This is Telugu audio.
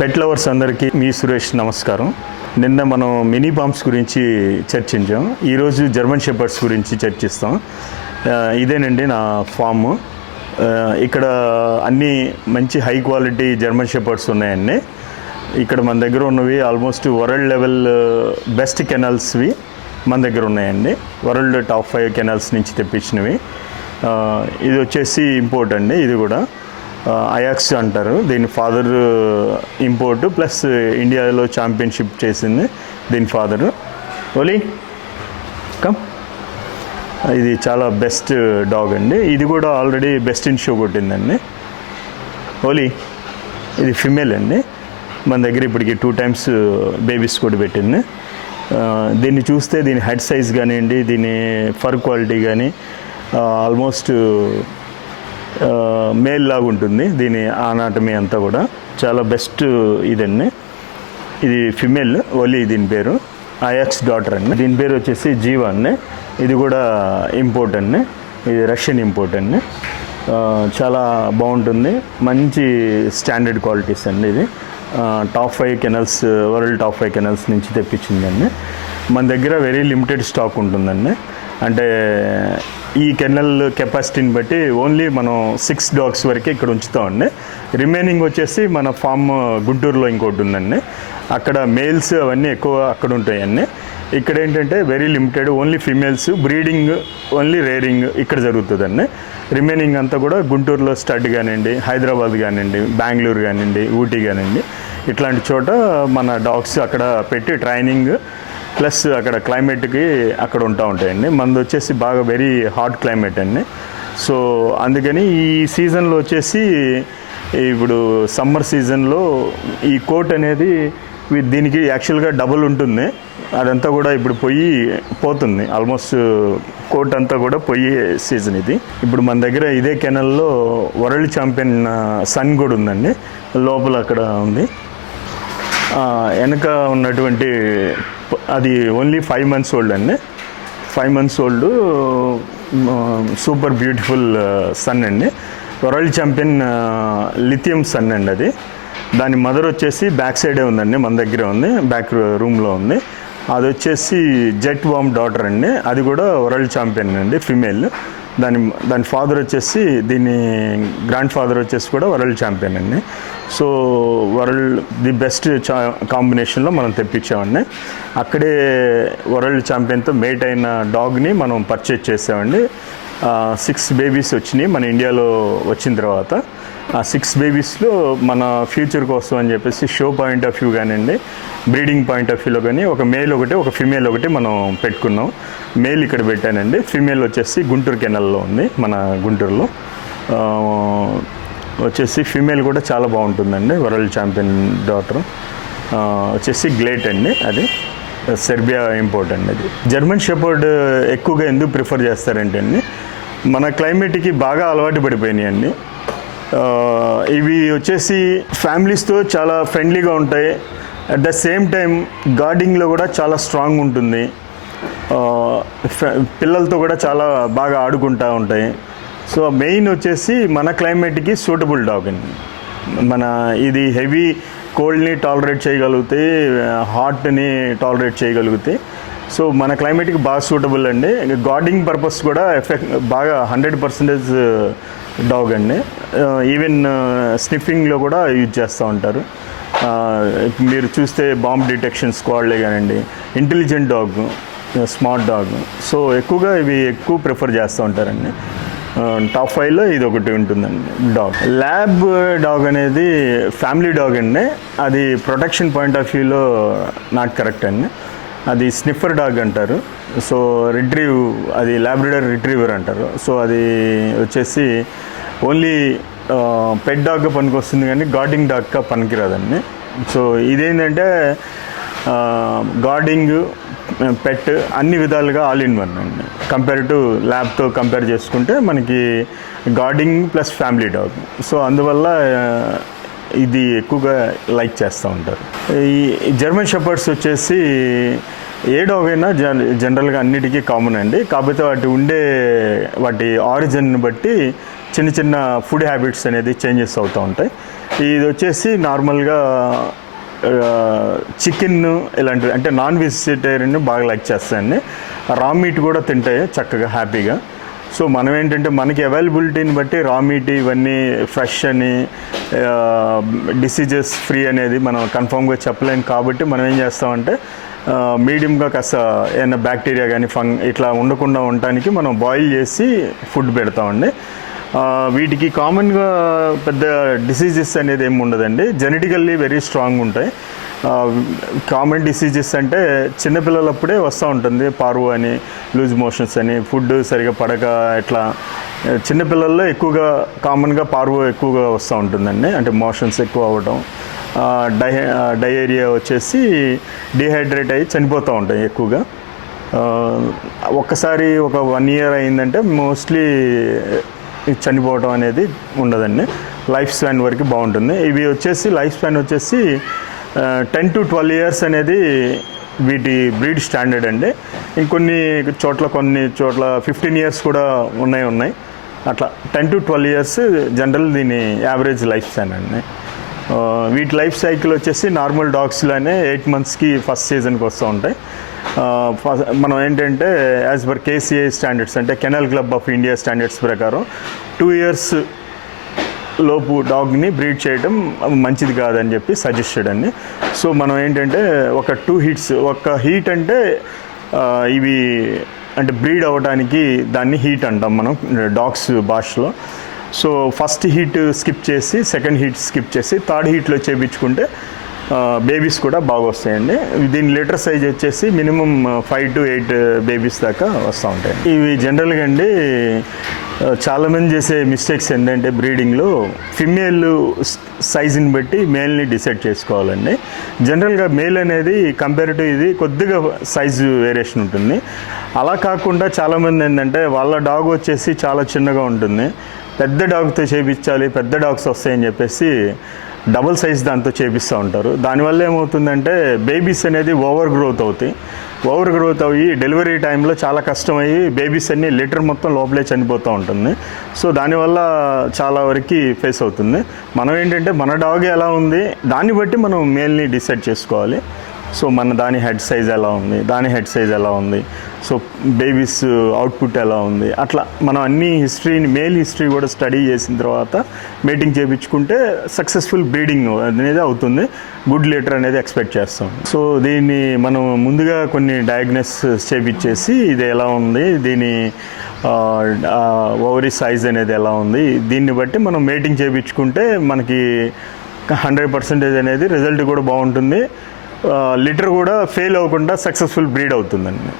పెట్ లవర్స్ అందరికీ మీ సురేష్ నమస్కారం. నిన్న మనం మినీ బాంబ్స్ గురించి చర్చించాం. ఈరోజు జర్మన్ షెపర్డ్స్ గురించి చర్చిస్తాం. ఇదేనండి నా ఫామ్. ఇక్కడ అన్ని మంచి హై క్వాలిటీ జర్మన్ షెపర్డ్స్ ఉన్నాయండి. ఇక్కడ మన దగ్గర ఉన్నవి ఆల్మోస్ట్ వరల్డ్ లెవెల్ బెస్ట్ కెనల్స్వి మన దగ్గర ఉన్నాయండి. వరల్డ్ టాప్ ఫైవ్ కెనల్స్ నుంచి తెప్పించినవి. ఇది వచ్చేసి ఇంపోర్ట్ అండి ఇది కూడా. అయాక్స్ అంటారు. దీని ఫాదర్ ఇంపోర్ట్ ప్లస్ ఇండియాలో ఛాంపియన్షిప్ చేసింది దీని ఫాదరు ఓలీ కమ్ ఇది చాలా బెస్ట్ డాగ్ అండి. ఇది కూడా ఆల్రెడీ బెస్ట్ ఇన్ షో కొట్టిందండి. ఓలీ ఇది ఫిమేల్ అండి. మన దగ్గర ఇప్పటికి టూ టైమ్స్ బేబీస్ కూడా పెట్టింది. దీన్ని చూస్తే దీని హెడ్ సైజ్ కానివ్వండి దీని ఫర్ క్వాలిటీ కానీ ఆల్మోస్ట్ మేల్ లాగా ఉంటుంది దీని ఆనాటమీ అంతా కూడా చాలా బెస్ట్ ఇదండి ఇది ఫిమేల్ ఓలీ దీని పేరు. అయాక్స్ డాటర్ అండి దీని పేరు వచ్చేసి జీవా అండి ఇది కూడా ఇంపోర్ట్ అండి ఇది రష్యన్ ఇంపోర్ట్ అండి చాలా బాగుంటుంది. మంచి స్టాండర్డ్ క్వాలిటీస్ అండి ఇది. Top five kennels world top five kennels నుంచి తెప్పించిందండి మన దగ్గర వెరీ లిమిటెడ్ స్టాక్ ఉంటుందండి అంటే ఈ కెనల్ కెపాసిటీని బట్టి ఓన్లీ మనం సిక్స్ డాగ్స్ వరకే ఇక్కడ ఉంచుతామండి రిమైనింగ్ వచ్చేసి మన ఫామ్ గుంటూరులో ఇంకోటి ఉందండి. అక్కడ మేల్స్ అవన్నీ ఎక్కువ అక్కడ ఉంటాయండి. ఇక్కడ ఏంటంటే very limited only females breeding only rearing ఇక్కడ జరుగుతుందండి. రిమైనింగ్ అంతా కూడా గుంటూరులో స్టడ్ కానివ్వండి హైదరాబాద్ కానివ్వండి బెంగళూరు కానివ్వండి ఊటీ కానివ్వండి. ఇట్లాంటి చోట మన డాగ్స్ అక్కడ పెట్టి ట్రైనింగ్ ప్లస్ అక్కడ క్లైమేట్కి అక్కడ ఉంటా ఉంటాయండి. మనది వచ్చేసి బాగా వెరీ హాట్ క్లైమేట్ అండి. సో అందుకని ఈ సీజన్లో వచ్చేసి ఇప్పుడు సమ్మర్ సీజన్లో ఈ కోట్ అనేది దీనికి యాక్చువల్గా డబుల్ ఉంటుంది. అదంతా కూడా ఇప్పుడు పొయ్యి పోతుంది. ఆల్మోస్ట్ కోట్ అంతా కూడా పొయ్యి సీజన్ ఇది. ఇప్పుడు మన దగ్గర ఇదే కెనల్లో వరల్డ్ ఛాంపియన్ సన్ కూడా ఉందండి. లోపల అక్కడ ఉంది. వెనక ఉన్నటువంటి అది ఓన్లీ ఫైవ్ మంత్స్ ఓల్డ్ అండి. Five months old super beautiful son అండి. వరల్డ్ ఛాంపియన్ లిథియం సన్ అండి అది. దాని మదర్ వచ్చేసి బ్యాక్ సైడే ఉందండి మన దగ్గరే ఉంది బ్యాక్ రూమ్లో ఉంది. అది వచ్చేసి జెట్ వామ్ డాటర్ అండి. అది కూడా వరల్డ్ ఛాంపియన్ అండి ఫిమేల్ దాని దాని ఫాదర్ వచ్చేసి దీని గ్రాండ్ ఫాదర్ వచ్చేసి కూడా వరల్డ్ ఛాంపియన్ అండి. సో వరల్డ్ ది బెస్ట్ చా కాంబినేషన్లో మనం తెప్పించామండి. అక్కడే వరల్డ్ ఛాంపియన్తో మేట్ అయిన డాగ్ని మనం పర్చేజ్ చేసామండి. సిక్స్ బేబీస్ వచ్చినాయి మన ఇండియాలో వచ్చిన తర్వాత. ఆ సిక్స్ బేబీస్లో మన ఫ్యూచర్ కోసం అని చెప్పేసి షో పాయింట్ ఆఫ్ వ్యూ కానివ్వండి బ్రీడింగ్ పాయింట్ ఆఫ్ వ్యూలో కానీ ఒక మేల్ ఒకటి ఒక ఫిమేల్ ఒకటి మనం పెట్టుకున్నాం. మేల్ ఇక్కడ పెట్టానండి. ఫిమేల్ వచ్చేసి గుంటూరు కెనల్లో ఉంది మన గుంటూరులో. వచ్చేసి ఫిమేల్ కూడా చాలా బాగుంటుందండి వరల్డ్ ఛాంపియన్ డాటర్ వచ్చేసి గ్లేట్ అండి అది. సెర్బియా ఇంపోర్ట్ అండి అది. జర్మన్ షెపర్డ్ ఎక్కువగా ఎందుకు ప్రిఫర్ చేస్తారంటే అండి మన క్లైమేట్కి బాగా అలవాటు పడిపోయినాయి అండి. ఇవి వచ్చేసి ఫ్యామిలీస్తో చాలా ఫ్రెండ్లీగా ఉంటాయి. అట్ ద సేమ్ టైం గార్డింగ్లో కూడా చాలా స్ట్రాంగ్ ఉంటుంది. ఫ- పిల్లలతో కూడా చాలా బాగా ఆడుకుంటూ ఉంటాయి. సో మెయిన్ వచ్చేసి మన క్లైమేట్కి సూటబుల్ డాగ్ అండి. మన ఇది హెవీ కోల్డ్ని టాలరేట్ చేయగలుగుతాయి హాట్ని టాలరేట్ చేయగలుగుతాయి సో మన క్లైమేట్కి బాగా సూటబుల్ అండి. గార్డింగ్ పర్పస్ కూడా ఎఫెక్ట్ బాగా హండ్రెడ్ పర్సెంటేజ్ డాగ్ అండి. ఈవెన్ స్నిఫింగ్లో కూడా యూజ్ చేస్తూ ఉంటారు. మీరు చూస్తే బాంబ్ డిటెక్షన్ స్క్వాడ్లే కానివ్వండి intelligent dog smart dog. So ఎక్కువగా ఇవి ఎక్కువ ప్రిఫర్ చేస్తూ ఉంటారండి. టాప్ ఫైవ్లో ఇది ఒకటి ఉంటుందండి డాగ్. ల్యాబ్ డాగ్ అనేది ఫ్యామిలీ డాగ్ అండి. అది ప్రొటెక్షన్ పాయింట్ ఆఫ్ వ్యూలో నాట్ కరెక్ట్ అండి. అది స్నిఫర్ డాగ్ అంటారు. సో రిట్రీవ్ అది ల్యాబ్రిడర్ రిట్రీవర్ అంటారు. సో అది వచ్చేసి ఓన్లీ పెట్ డాగ్గా పనికొస్తుంది కానీ గార్డింగ్ డాగ్గా పనికిరాదండి. సో ఇదేంటంటే గార్డింగ్ పెట్ అన్ని విధాలుగా ఆల్ ఇన్ వన్ అండి. కంపేర్ టు ల్యాబ్తో కంపేర్ చేసుకుంటే మనకి guarding plus family dog so అందువల్ల ఇది ఎక్కువగా లైక్ చేస్తూ ఉంటారు. ఈ జర్మన్ షెపర్డ్స్ వచ్చేసి ఏ డాగ్ అయినా జనరల్గా అన్నిటికీ కామన్ అండి. కాకపోతే వాటి ఉండే వాటి ఆరిజిన్ బట్టి చిన్న చిన్న ఫుడ్ హ్యాబిట్స్ అనేది చేంజెస్ అవుతూ ఉంటాయి. ఇది వచ్చేసి నార్మల్గా చికెన్ ఇలాంటివి అంటే నాన్ వెజిటేరియన్ బాగా లైక్ చేస్తాయండి. రా మీట్ కూడా తింటాయి చక్కగా హ్యాపీగా సో మనం ఏంటంటే మనకి అవైలబిలిటీని బట్టి రా మీట్ ఇవన్నీ ఫ్రెష్ అని డిసీజెస్ ఫ్రీ అనేది మనం కన్ఫామ్గా చెప్పలేము కాబట్టి మనం ఏం చేస్తామంటే మీడియంగా కాస్త ఏమైనా బ్యాక్టీరియా కానీ ఫంగ్ ఇట్లా ఉండకుండా ఉండటానికి మనం బాయిల్ చేసి ఫుడ్ పెడతామండి. వీటికి కామన్గా పెద్ద డిసీజెస్ అనేది ఏమి ఉండదండి. జెనెటికల్లీ వెరీ స్ట్రాంగ్ ఉంటాయి. కామన్ డిసీజెస్ అంటే చిన్నపిల్లలప్పుడే వస్తూ ఉంటుంది. పార్వు అని లూజ్ మోషన్స్ అని ఫుడ్ సరిగా పడక ఇట్లా చిన్నపిల్లల్లో ఎక్కువగా కామన్గా పార్వు ఎక్కువగా వస్తూ ఉంటుందండి. అంటే మోషన్స్ ఎక్కువ అవ్వడం డై డయేరియా వచ్చేసి డిహైడ్రేట్ అయ్యి చనిపోతూ ఉంటాయి ఎక్కువగా. ఒక్కసారి ఒక వన్ ఇయర్ అయిందంటే మోస్ట్లీ చనిపోవడం అనేది ఉండదండి. లైఫ్ స్పాన్ వరకు బాగుంటుంది. ఇవి వచ్చేసి లైఫ్ స్పాన్ వచ్చేసి టెన్ టు ట్వెల్వ్ ఇయర్స్ అనేది వీటి బ్రీడ్ స్టాండర్డ్ అండి. ఇంకొన్ని చోట్ల కొన్ని చోట్ల ఫిఫ్టీన్ ఇయర్స్ కూడా ఉన్నాయి ఉన్నాయి. అట్లా ten to twelve years general దీని యావరేజ్ లైఫ్ స్పాన్ అండి. వీటి లైఫ్ సైకిల్ వచ్చేసి నార్మల్ డాగ్స్లోనే ఎయిట్ మంత్స్కి ఫస్ట్ సీజన్కి వస్తూ ఉంటాయి. మనం ఏంటంటే యాజ్ పర్ కేసీఐ స్టాండర్డ్స్ అంటే kennel club of India standards ప్రకారం టూ ఇయర్స్ లోపు డాగ్ని బ్రీడ్ చేయడం మంచిది కాదని చెప్పి సజెస్టెడ్ అండి. సో మనం ఏంటంటే ఒక టూ హీట్స్ ఒక హీట్ అంటే ఇవి అంటే బ్రీడ్ అవ్వడానికి దాన్ని హీట్ అంటాం మనం డాగ్స్ భాషలో. సో ఫస్ట్ హీట్ స్కిప్ చేసి సెకండ్ హీట్ స్కిప్ చేసి థర్డ్ హీట్లో చేపించుకుంటే బేబీస్ కూడా బాగా వస్తాయండి. దీని లీటర్ సైజ్ వచ్చేసి minimum five to eight babies దాకా వస్తూ ఉంటాయి ఇవి జనరల్గా అండి చాలామంది చేసే మిస్టేక్స్ ఏంటంటే బ్రీడింగ్లో ఫిమేల్ సైజుని బట్టి మేల్ని డిసైడ్ చేసుకోవాలండి. జనరల్గా మేల్ అనేది కంపేర్ టు ఇది కొద్దిగా సైజు వేరియేషన్ ఉంటుంది. అలా కాకుండా చాలామంది ఏంటంటే వాళ్ళ డాగ్ వచ్చేసి చాలా చిన్నగా ఉంటుంది. పెద్ద డాగ్తో చేపించాలి పెద్ద డాగ్స్ వస్తాయని చెప్పేసి డబుల్ సైజ్ దాంతో చేపిస్తూ ఉంటారు. దానివల్ల ఏమవుతుందంటే బేబీస్ అనేది ఓవర్ గ్రోత్ అవుతాయి. ఓవర్ గ్రోత్ అయ్యి డెలివరీ టైంలో చాలా కష్టమయ్యి బేబీస్ అన్ని లీటర్ మొత్తం లోపలే చనిపోతూ ఉంటుంది. సో దానివల్ల చాలా వరకు ఫేస్ అవుతుంది. మనం ఏంటంటే మన డాగ్ ఎలా ఉంది. దాన్ని బట్టి మనం మేల్ని డిసైడ్ చేసుకోవాలి. సో మన దాని హెడ్ సైజ్ ఎలా ఉంది? దాని హెడ్ సైజ్ ఎలా ఉంది? సో బేబీస్ అవుట్పుట్ ఎలా ఉంది? అట్లా మనం అన్ని హిస్టరీని మేల్ హిస్టరీ కూడా స్టడీ చేసిన తర్వాత మీటింగ్ చేయించుకుంటే సక్సెస్ఫుల్ బ్రీడింగ్ అనేది అవుతుంది. గుడ్ లీటర్ అనేది ఎక్స్పెక్ట్ చేస్తాం. సో దీన్ని మనం ముందుగా కొన్ని డయాగ్నోస్ చేపించేసి ఇది ఎలా ఉంది? దీని ఓవరీ సైజ్ అనేది ఎలా ఉంది? దీన్ని బట్టి మనం మేటింగ్ చేయించుకుంటే మనకి హండ్రెడ్ పర్సెంటేజ్ అనేది రిజల్ట్ కూడా బాగుంటుంది. లిటర్ కూడా ఫెయిల్ అవ్వకుండా సక్సెస్ఫుల్ బ్రీడ్ అవుతుందండి.